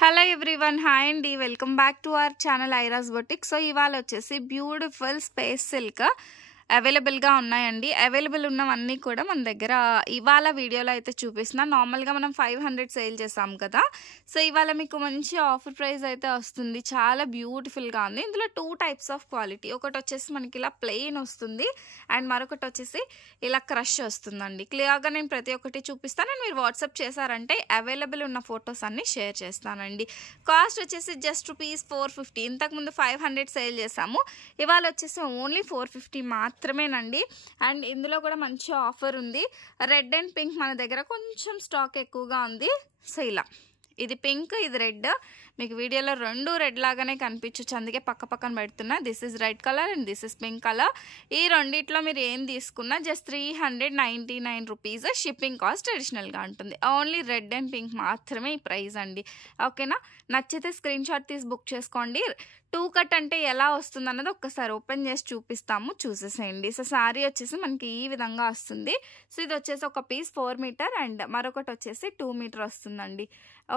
Hello everyone, hi అండి. Welcome back to our channel Iras boutique. So ఇవాళ వచ్చేసి beautiful space silk అవైలబుల్గా ఉన్నాయండి. అవైలబుల్ ఉన్నవన్నీ కూడా మన దగ్గర ఇవాళ వీడియోలో అయితే చూపిస్తున్నాను. నార్మల్గా మనం 500 సేల్ చేసాం కదా, సో ఇవాళ మీకు మంచి ఆఫర్ ప్రైస్ అయితే వస్తుంది. చాలా బ్యూటిఫుల్గా ఉంది. ఇందులో 2 టైప్స్ ఆఫ్ క్వాలిటీ, ఒకటి వచ్చేసి మనకి ఇలా ప్లెయిన్ వస్తుంది అండ్ మరొకటి వచ్చేసి ఇలా క్రష్ వస్తుందండి. క్లియర్గా నేను ప్రతి ఒక్కటి చూపిస్తాను అండ్ మీరు వాట్సాప్ చేశారంటే అవైలబుల్ ఉన్న ఫొటోస్ అన్ని షేర్ చేస్తానండి. కాస్ట్ వచ్చేసి జస్ట్ ₹450. ఇంతకుముందు 500 సేల్ చేసాము, ఇవాళ వచ్చేసి ఓన్లీ 450 మాత్రమేనండి. అండ్ ఇందులో కూడా మంచి ఆఫర్ ఉంది. రెడ్ అండ్ పింక్ మన దగ్గర కొంచెం స్టాక్ ఎక్కువగా ఉంది. సో ఇలా ఇది పింక్, ఇది రెడ్. మీకు వీడియోలో రెండు రెడ్ లాగానే కనిపించవచ్చు, అందుకే పక్క పక్కన పెడుతున్నా. This is red colour and this is pink colour. ఈ రెండిట్లో మీరు ఏం తీసుకున్నా జస్ట్ ₹399 షిప్పింగ్ కాస్ట్ అడిషనల్గా ఉంటుంది. ఓన్లీ రెడ్ అండ్ పింక్ మాత్రమే ఈ ప్రైస్ అండి. ఓకేనా? నచ్చితే స్క్రీన్ షాట్ తీసి బుక్ చేసుకోండి. 2 కట్ అంటే ఎలా వస్తుంది అన్నది ఒక్కసారి ఓపెన్ చేసి చూపిస్తాము, చూసేసేయండి. సో శారీ వచ్చేసి మనకి ఈ విధంగా వస్తుంది. సో ఇది వచ్చేసి ఒక పీస్ 4 మీటర్ అండ్ మరొకటి వచ్చేసి 2 మీటర్ వస్తుందండి.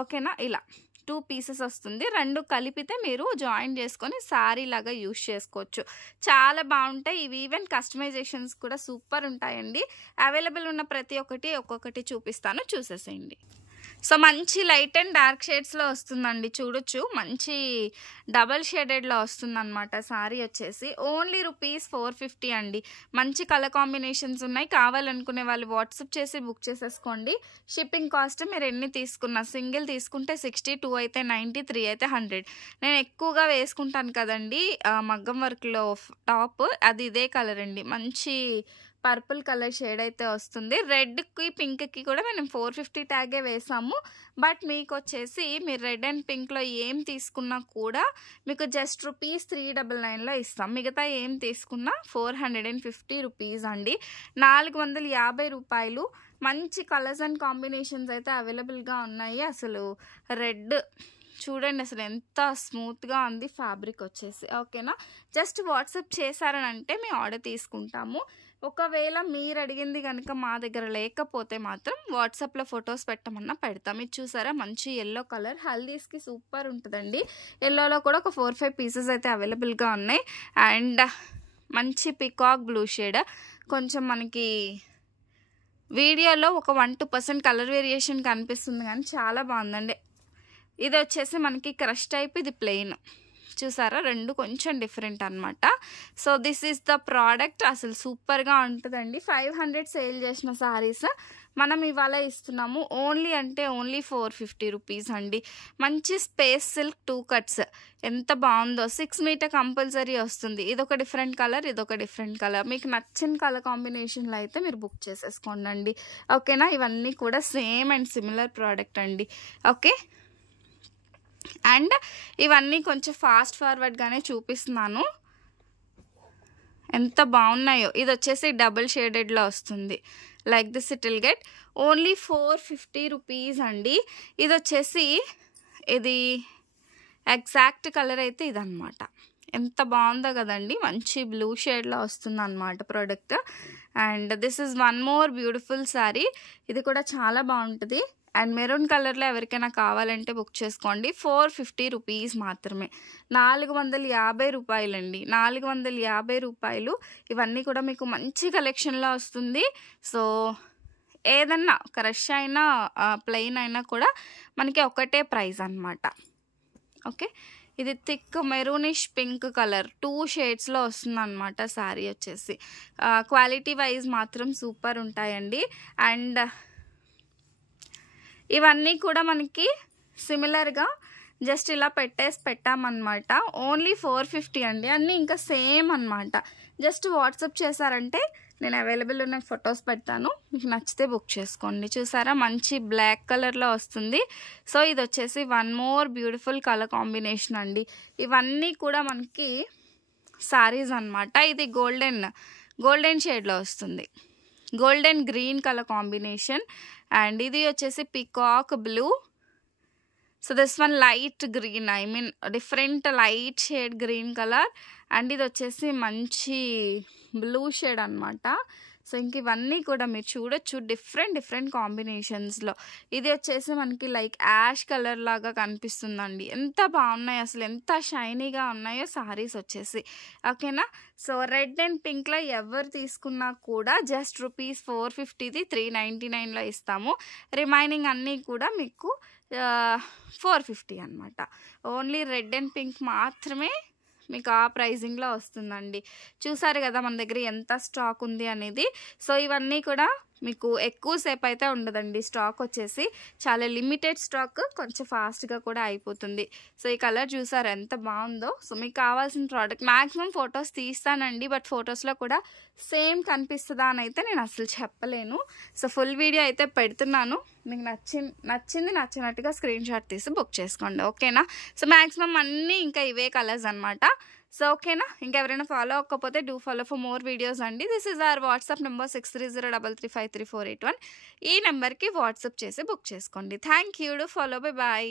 ఓకేనా? ఇలా 2 పీసెస్ వస్తుంది. రెండు కలిపితే మీరు జాయిన్ చేసుకొని శారీ లాగా యూజ్ చేసుకోవచ్చు. చాలా బాగుంటాయి ఇవి. ఈవెన్ కస్టమైజేషన్స్ కూడా సూపర్ ఉంటాయండి. అవైలబుల్ ఉన్న ప్రతి ఒక్కొక్కటి చూపిస్తాను, చూసేసేయండి. సో మంచి లైట్ అండ్ డార్క్ షేడ్స్లో వస్తుందండి, చూడొచ్చు. మంచి డబల్ షేడెడ్లో వస్తుంది అనమాట. శారీ వచ్చేసి ఓన్లీ ₹450 అండి. మంచి కలర్ కాంబినేషన్స్ ఉన్నాయి. కావాలనుకునే వాళ్ళు వాట్సాప్ చేసి బుక్ చేసేసుకోండి. షిప్పింగ్ కాస్ట్ మీరు ఎన్ని తీసుకున్నా, సింగిల్ తీసుకుంటే 60, 2 అయితే 90, 3 అయితే 100. నేను ఎక్కువగా వేసుకుంటాను కదండి మగ్గం వర్క్లో టాప్, అది ఇదే కలర్ అండి. మంచి పర్పుల్ కలర్ షేడ్ అయితే వస్తుంది. రెడ్కి పింక్కి కూడా మేము 450 ట్యాగే వేసాము. బట్ మీకు వచ్చేసి మీరు రెడ్ అండ్ పింక్లో ఏం తీసుకున్నా కూడా మీకు జస్ట్ ₹399లో ఇస్తాం. మిగతా ఏం తీసుకున్నా ₹450 అండి. ₹450. మంచి కలర్స్ అండ్ కాంబినేషన్స్ అయితే అవైలబుల్గా ఉన్నాయి. అసలు రెడ్ చూడండి, అసలు ఎంత స్మూత్గా ఉంది ఫ్యాబ్రిక్ వచ్చేసి. ఓకేనా? జస్ట్ వాట్సాప్ చేశారని అంటే మేము ఆర్డర్ తీసుకుంటాము. ఒకవేళ మీరు అడిగింది కనుక మా దగ్గర లేకపోతే మాత్రం వాట్సాప్లో ఫొటోస్ పెట్టమన్నా పెడతాం. ఇది చూసారా, మంచి ఎల్లో కలర్, హల్దీస్కి సూపర్ ఉంటుందండి. ఎల్లోలో కూడా ఒక 4-5 పీసెస్ అయితే అవైలబుల్గా ఉన్నాయి. అండ్ మంచి పికాక్ బ్లూ షేడ్, కొంచెం మనకి వీడియోలో ఒక 1-2% కలర్ వేరియేషన్ కనిపిస్తుంది కానీ చాలా బాగుందండి. ఇది వచ్చేసి మనకి క్రష్ టైప్, ఇది ప్లెయిన్. చూసారా, రెండు కొంచెం డిఫరెంట్ అనమాట. So this is the product. అసలు సూపర్గా ఉంటుందండి. 500 సేల్ చేసిన శారీస్ మనం ఇవాళ ఇస్తున్నాము ఓన్లీ ₹450 అండి. మంచి స్పేస్ సిల్క్ 2 కట్స్, ఎంత బాగుందో. 6 మీటర్ కంపల్సరీ వస్తుంది. ఇదొక డిఫరెంట్ కలర్, ఇదొక డిఫరెంట్ కలర్. మీకు నచ్చిన కలర్ కాంబినేషన్లో అయితే మీరు బుక్ చేసేసుకోండి. ఓకేనా? ఇవన్నీ కూడా సేమ్ అండ్ సిమిలర్ ప్రోడక్ట్ అండి. ఓకే, అండ్ ఇవన్నీ కొంచెం ఫాస్ట్ ఫార్వర్డ్గానే చూపిస్తున్నాను, ఎంత బాగున్నాయో. ఇది వచ్చేసి డబుల్ షేడెడ్లో వస్తుంది. Like this it will get only ₹450 అండి. ఇది వచ్చేసి ఇది ఎగ్జాక్ట్ కలర్ అయితే ఇదన్నమాట. ఎంత బాగుందో కదండి. మంచి బ్లూ షేడ్లో వస్తుంది అన్నమాట product. And this is one more beautiful sari. ఇది కూడా చాలా బాగుంటుంది. అండ్ మెరూన్ కలర్లో ఎవరికైనా కావాలంటే బుక్ చేసుకోండి. ₹450 మాత్రమే. ₹450 అండి. ₹450. ఇవన్నీ కూడా మీకు మంచి కలెక్షన్లో వస్తుంది. సో ఏదన్నా క్రష్ అయినా ప్లెయిన్ అయినా కూడా మనకి ఒకటే ప్రైస్ అన్నమాట. ఓకే, ఇది థిక్ మెరూనిష్ పింక్ కలర్ 2 షేడ్స్లో వస్తుంది అనమాట శారీ వచ్చేసి. క్వాలిటీ వైజ్ మాత్రం సూపర్ ఉంటాయండి. అండ్ ఇవన్నీ కూడా మనకి సిమిలర్గా జస్ట్ ఇలా పెట్టామన్నమాట. ఓన్లీ ₹450 అండి. అన్నీ ఇంకా సేమ్ అనమాట. జస్ట్ వాట్సాప్ చేశారంటే నేను అవైలబుల్ ఉన్న ఫొటోస్ పెడతాను, మీకు నచ్చితే బుక్ చేసుకోండి. చూసారా, మంచి బ్లాక్ కలర్లో వస్తుంది. సో ఇది వచ్చేసి one more beautiful colour combination అండి. ఇవన్నీ కూడా మనకి సారీస్ అనమాట. ఇది గోల్డెన్ షేడ్లో వస్తుంది, golden green colour combination. And ఇది వచ్చేసి peacock blue. So this one light green, I mean different light shade green colour. And ఇది వచ్చేసి మంచి బ్లూ షేడ్ అనమాట. సో ఇంక ఇవన్నీ కూడా మీరు చూడొచ్చు డిఫరెంట్ కాంబినేషన్స్లో. ఇది వచ్చేసి మనకి లైక్ యాష్ కలర్ లాగా కనిపిస్తుందండి. ఎంత బాగున్నాయి అసలు, ఎంత షైనీగా ఉన్నాయో సారీస్ వచ్చేసి. ఓకేనా. సో రెడ్ అండ్ పింక్లో ఎవరు తీసుకున్నా కూడా జస్ట్ రూపీస్ 450ది 399లో ఇస్తాము. రిమైనింగ్ అన్నీ కూడా మీకు 450 అనమాట. ఓన్లీ రెడ్ అండ్ పింక్ మాత్రమే మీకు ఆ ప్రైజింగ్లో వస్తుందండి. చూసారు కదా మన దగ్గర ఎంత స్టాక్ ఉంది అనేది. సో ఇవన్నీ కూడా మీకు ఎక్కువసేపు అయితే ఉండదండి. స్టాక్ వచ్చేసి చాలా లిమిటెడ్ స్టాక్, కొంచెం ఫాస్ట్గా కూడా అయిపోతుంది. సో ఈ కలర్ చూసారు ఎంత బాగుందో. సో మీకు కావాల్సిన ప్రోడక్ట్ మ్యాక్సిమం ఫొటోస్ తీస్తానండి, బట్ ఫొటోస్లో కూడా సేమ్ కనిపిస్తుందా అని అయితే నేను అసలు చెప్పలేను. సో ఫుల్ వీడియో అయితే పెడుతున్నాను. మీకు నచ్చింది నచ్చినట్టుగా స్క్రీన్ షాట్ తీసి బుక్ చేసుకోండి. ఓకేనా. సో మ్యాక్సిమం అన్నీ ఇంకా ఇవే కలర్స్ అనమాట. సో ఓకేనా. ఇంకెవరైనా ఫాలో అవ్వకపోతే do follow for more videos అండి. This is our WhatsApp number 6303353481. ఈ నెంబర్కి వాట్సాప్ చేసి బుక్ చేసుకోండి. Thank you. Do follow. Bye bye.